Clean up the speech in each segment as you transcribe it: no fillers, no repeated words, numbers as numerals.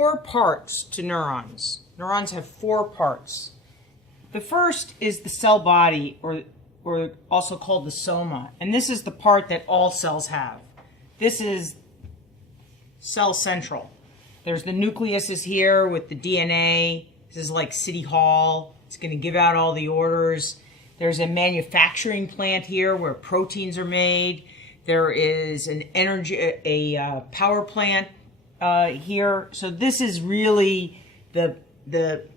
four parts to neurons. Neurons have four parts. The first is the cell body, or also called the soma. And this is the part that all cells have. This is cell central. There's the nucleus is here with the DNA. This is like City Hall. It's going to give out all the orders. There's a manufacturing plant here where proteins are made. There is a power plant here. So this is really the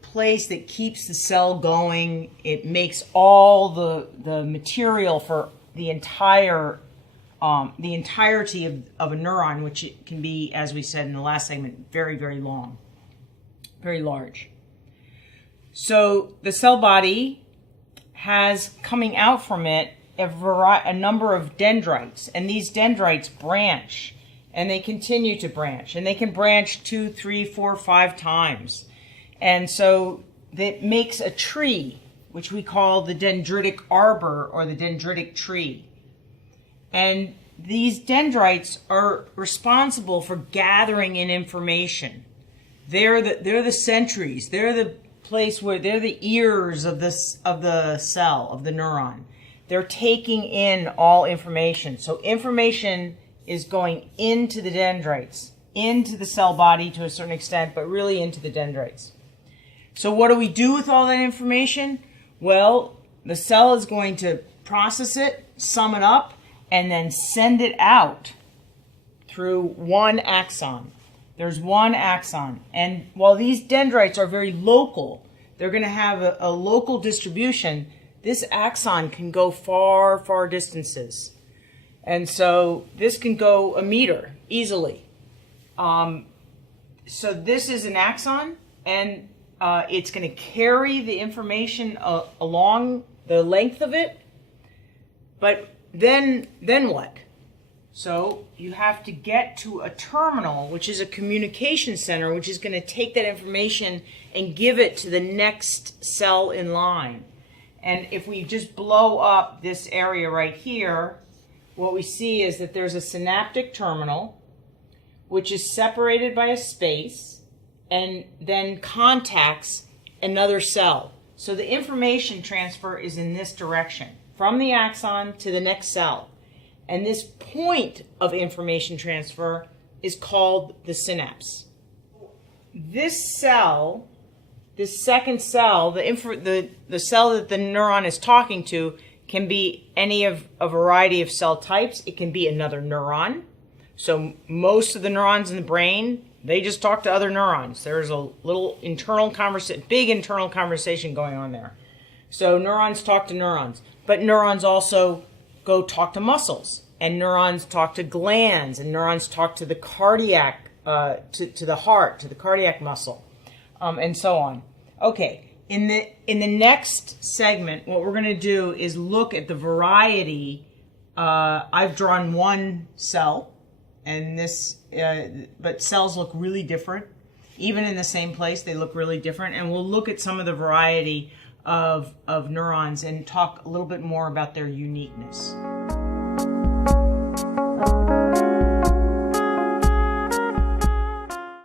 place that keeps the cell going. It makes all the material for the entirety of a neuron, which it can be, as we said in the last segment, very, very long, very large. So the cell body has coming out from it a number of dendrites, and these dendrites branch, and they continue to branch, and they can branch 2, 3, 4, 5 times. And so that makes a tree, which we call the dendritic arbor or the dendritic tree. And these dendrites are responsible for gathering in information. They're the sentries. They're the place where they're the ears of the cell, of the neuron. They're taking in all information. So information is going into the dendrites, into the cell body to a certain extent, but really into the dendrites. So what do we do with all that information? Well, the cell is going to process it, sum it up, and then send it out through one axon. There's one axon. And while these dendrites are very local, they're going to have a local distribution. This axon can go far, far distances. And so this can go a meter easily. So this is an axon, and it's going to carry the information along the length of it. But then what? So you have to get to a terminal, which is a communication center, which is going to take that information and give it to the next cell in line. And if we just blow up this area right here, what we see is that there's a synaptic terminal, which is separated by a space and then contacts another cell. So the information transfer is in this direction, from the axon to the next cell. And this point of information transfer is called the synapse. This cell, this second cell, the cell that the neuron is talking to, can be any of a variety of cell types. It can be another neuron. So most of the neurons in the brain, they just talk to other neurons. There's a little big internal conversation going on there. So neurons talk to neurons. But neurons also go talk to muscles, and neurons talk to glands, and neurons talk to the cardiac, to the heart, to the cardiac muscle, and so on. Okay, in the next segment, what we're going to do is look at the variety. I've drawn one cell, and but cells look really different. Even in the same place, they look really different, and we'll look at some of the variety of neurons and talk a little bit more about their uniqueness.